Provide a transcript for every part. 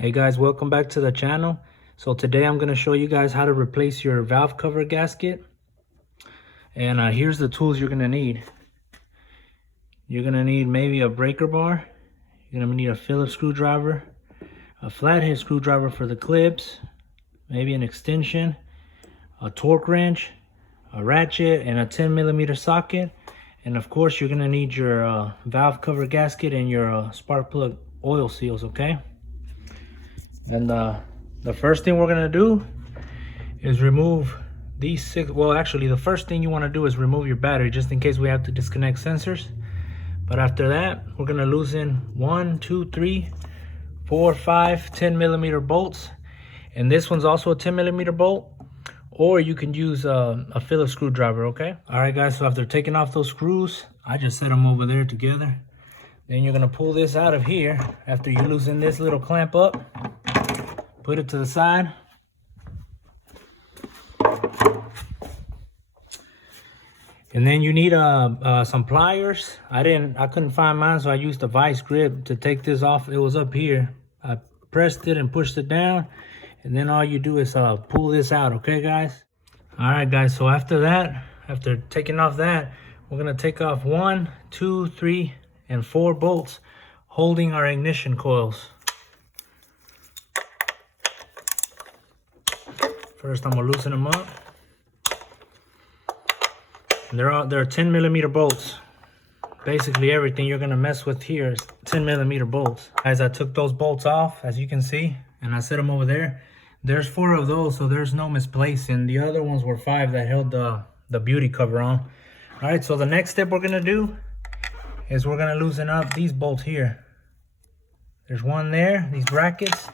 Hey guys, welcome back to the channel. So today I'm going to show you guys how to replace your valve cover gasket. And here's the tools you're going to need. You're going to need maybe a breaker bar. You're going to need a Phillips screwdriver, a flathead screwdriver for the clips, maybe an extension, a torque wrench, a ratchet, and a 10mm socket. And of course you're going to need your valve cover gasket and your spark plug oil seals, okay? And the first thing we're gonna do is remove these six. Well, actually, the first thing you want to do is remove your battery, just in case we have to disconnect sensors. But after that, we're gonna loosen 1, 2, 3, 4, 5 10mm bolts, and this one's also a 10mm bolt, or you can use a Phillips screwdriver. Okay. All right, guys. So after taking off those screws, I just set them over there together. Then you're gonna pull this out of here after you loosen this little clamp up. Put it to the side. And then you need some pliers. I couldn't find mine, so I used a vice grip to take this off. It was up here. I pressed it and pushed it down, and then all you do is pull this out, okay guys? All right guys, so after that, after taking off that, we're gonna take off 1, 2, 3, and 4 bolts holding our ignition coils. First, I'm gonna loosen them up. And they're 10mm bolts. Basically, everything you're gonna mess with here is 10mm bolts. As I took those bolts off, as you can see, and I set them over there. There's 4 of those, so there's no misplacing. The other ones were 5 that held the beauty cover on. All right, so the next step we're gonna do is we're gonna loosen up these bolts here. There's one there, these brackets,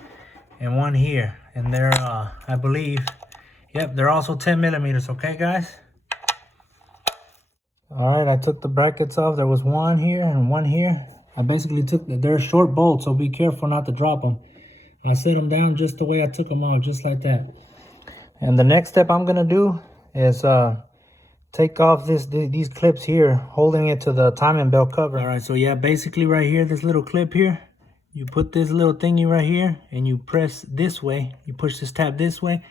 and one here. And they're, I believe, yep, they're also 10mm, okay guys? All right, I took the brackets off. There was one here and one here. I basically they're short bolts, so be careful not to drop them. I set them down just the way I took them off, just like that. And the next step I'm gonna do is take off these clips here, holding it to the timing belt cover. All right, so yeah, basically right here, this little clip here, you put this little thingy right here and you press this way. You push this tab this way,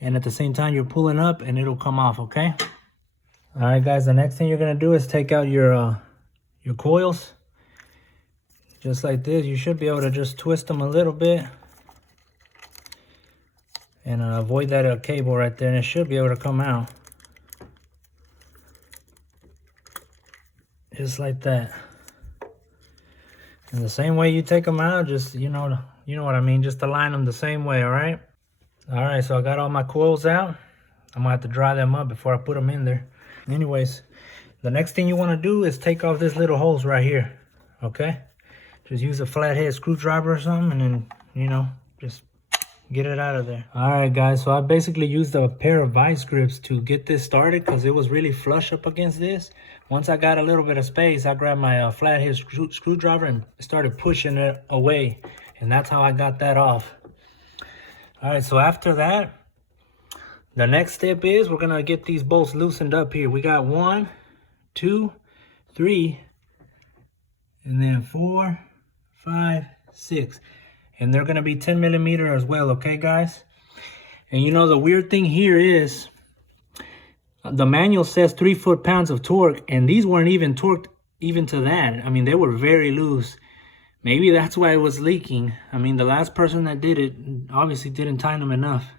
and at the same time you're pulling up and it'll come off, okay? All right, guys, the next thing you're gonna do is take out your coils. Just like this. You should be able to just twist them a little bit and avoid that cable right there, and it should be able to come out. Just like that. And the same way you take them out, just, you know what I mean, just align them the same way, all right? All right, so I got all my coils out. I'm gonna have to dry them up before I put them in there. Anyways, the next thing you wanna do is take off this little hose right here, okay? Just use a flathead screwdriver or something, and then, just get it out of there. All right, guys, so I basically used a pair of vice grips to get this started because it was really flush up against this. Once I got a little bit of space, I grabbed my flathead screwdriver and started pushing it away, and that's how I got that off. All right, so after that, the next step is we're gonna get these bolts loosened up here. We got 1, 2, 3, and then 4, 5, 6. And they're gonna be 10mm as well, okay guys? And the weird thing here is the manual says 3 foot-pounds of torque, and these weren't even torqued even to that. I mean, they were very loose. Maybe that's why it was leaking. I mean, the last person that did it obviously didn't tighten them enough.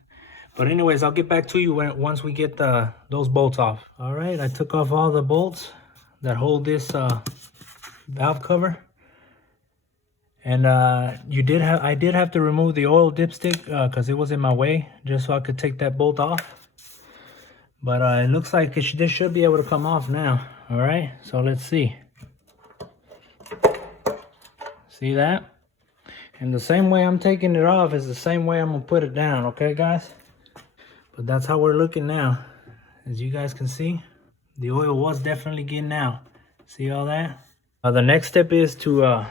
But anyways, I'll get back to you once we get those bolts off. All right, I took off all the bolts that hold this valve cover. And I did have to remove the oil dipstick because it was in my way, just so I could take that bolt off. But it looks like this should be able to come off now. All right, so let's see. See that? And the same way I'm taking it off is the same way I'm gonna put it down, okay guys? But that's how we're looking now. As you guys can see, the oil was definitely getting out. See all that? The next step is to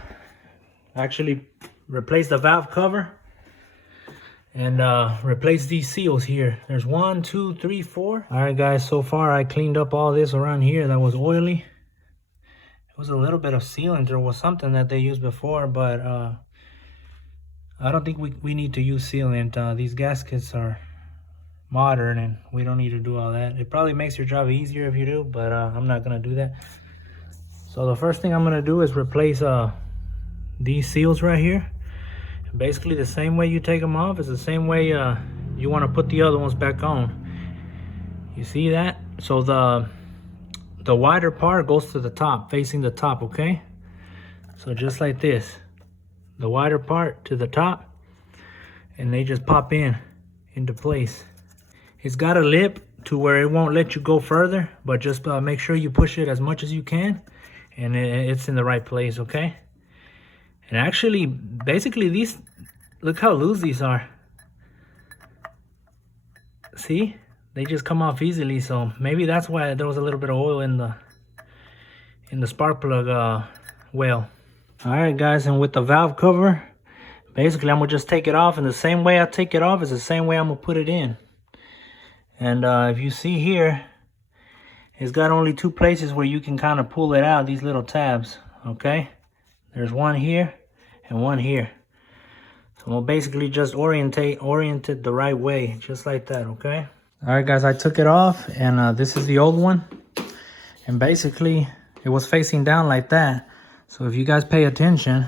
actually replace the valve cover and replace these seals here. There's 1, 2, 3, 4. All right guys, so far I cleaned up all this around here that was oily. It was a little bit of sealant or was something that they used before, but I don't think we need to use sealant. These gaskets are modern and we don't need to do all that. It probably makes your job easier if you do, but I'm not gonna do that. So the first thing I'm gonna do is replace these seals right here. Basically the same way you take them off is the same way you want to put the other ones back on. You see that? So the wider part goes to the top, facing the top, okay? So just like this, the wider part to the top, and they just pop into place. It's got a lip to where it won't let you go further, but just make sure you push it as much as you can, and it's in the right place, okay? And actually, basically these, look how loose these are. See? They just come off easily, so maybe that's why there was a little bit of oil in the spark plug well. Alright guys, and with the valve cover, basically I'm gonna just take it off, and the same way I take it off is the same way I'm gonna put it in. And if you see here, it's got only two places where you can kind of pull it out, these little tabs, okay? There's one here and one here. So we'll basically just orient it the right way, just like that, okay? All right, guys, I took it off, and this is the old one. And basically, it was facing down like that. So if you guys pay attention,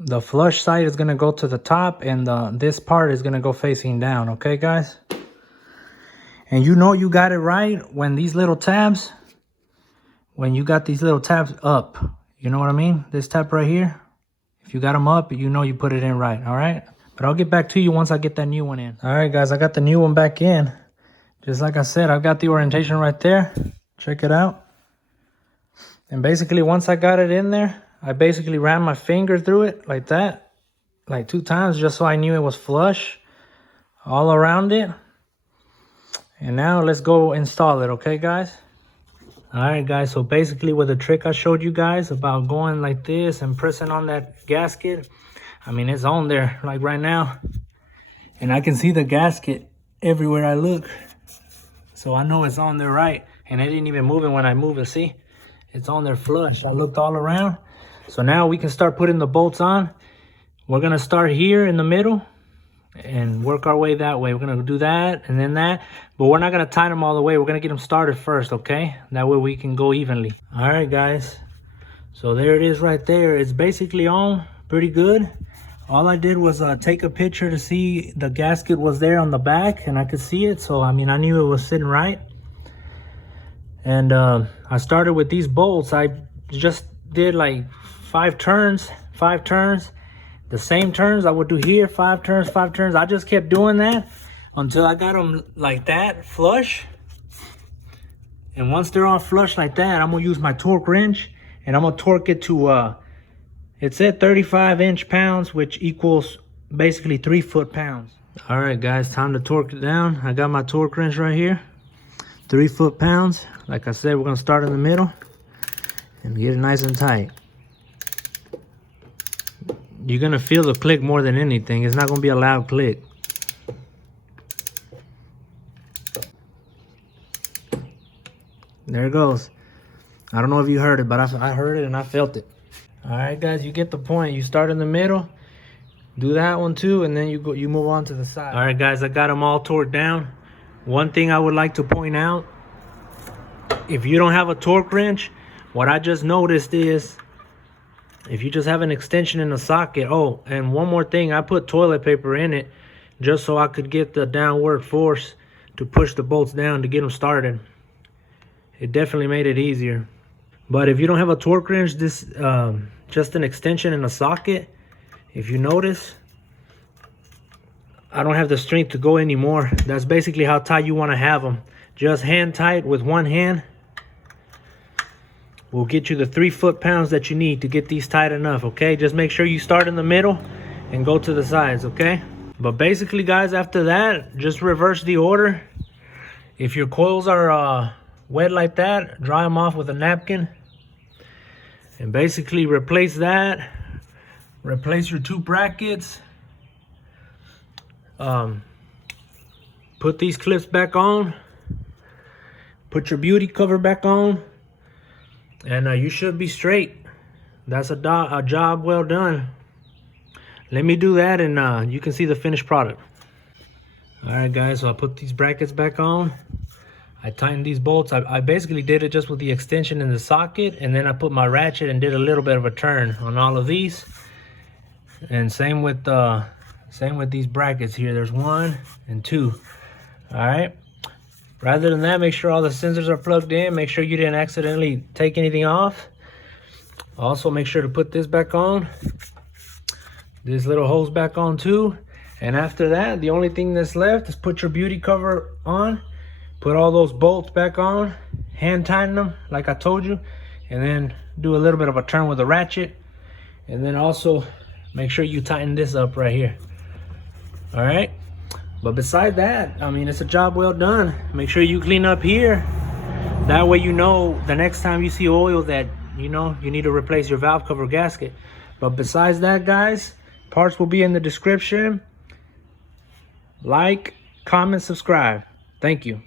the flush side is gonna go to the top, and this part is gonna go facing down, okay, guys? And you know you got it right when these little tabs, when you got these little tabs up, you know what I mean? This tab right here, if you got them up, you know you put it in right, all right? But I'll get back to you once I get that new one in. All right, guys, I got the new one back in. Just like I said, I've got the orientation right there. Check it out. And basically, once I got it in there, I basically ran my finger through it like that, like 2 times, just so I knew it was flush all around it. And now let's go install it, okay, guys? All right, guys, so basically with the trick I showed you guys about going like this and pressing on that gasket, I mean, it's on there like right now. And I can see the gasket everywhere I look. So I know it's on there right. And I didn't even move it when I move it, see? It's on there flush. I looked all around. So now we can start putting the bolts on. We're gonna start here in the middle and work our way that way. We're gonna do that and then that, but we're not gonna tighten them all the way. We're gonna get them started first, okay? That way we can go evenly. All right, guys. So there it is right there. It's basically on pretty good. All I did was take a picture to see the gasket was there on the back, and I could see it. So I mean, I knew it was sitting right. And I started with these bolts. I just did like 5 turns. The same turns I would do here, 5 turns, 5 turns. I just kept doing that until I got them like that, flush. And once they're all flush like that, I'm gonna use my torque wrench, and I'm gonna torque it to, it said 35 inch-pounds, which equals basically 3 foot-pounds. All right, guys, time to torque it down. I got my torque wrench right here, 3 foot-pounds. Like I said, we're gonna start in the middle and get it nice and tight. You're gonna feel the click more than anything. It's not gonna be a loud click. There it goes. I don't know if you heard it, but I heard it and I felt it. All right, guys, you get the point. You start in the middle, do that one too, and then you move on to the side. All right, guys, I got them all torqued down. One thing I would like to point out, if you don't have a torque wrench, what I just noticed is, if you just have an extension in the socket, oh, and one more thing, I put toilet paper in it just so I could get the downward force to push the bolts down to get them started. It definitely made it easier. But if you don't have a torque wrench, this just an extension in a socket, if you notice, I don't have the strength to go anymore. That's basically how tight you want to have them. Just hand tight with one hand will get you the 3 foot-pounds that you need to get these tight enough, okay? Just make sure you start in the middle and go to the sides, okay? But basically, guys, after that, just reverse the order. If your coils are wet like that, dry them off with a napkin. And basically replace that. Replace your 2 brackets. Put these clips back on. Put your beauty cover back on. And you should be straight. that's a job well done. Let me do that, and you can see the finished product. All right, guys, so I put these brackets back on. I tightened these bolts. I basically did it just with the extension in the socket, and then I put my ratchet and did a little bit of a turn on all of these. And same with these brackets here. There's 1 and 2. All right. Rather than that, make sure all the sensors are plugged in. Make sure you didn't accidentally take anything off. Also, make sure to put this back on. This little hose back on too. And after that, the only thing that's left is put your beauty cover on. Put all those bolts back on. Hand tighten them like I told you. And then do a little bit of a turn with a ratchet. And then also make sure you tighten this up right here. All right. But beside that, I mean, it's a job well done. Make sure you clean up here. That way you know the next time you see oil that, you know, you need to replace your valve cover gasket. But besides that, guys, parts will be in the description. Like, comment, subscribe. Thank you.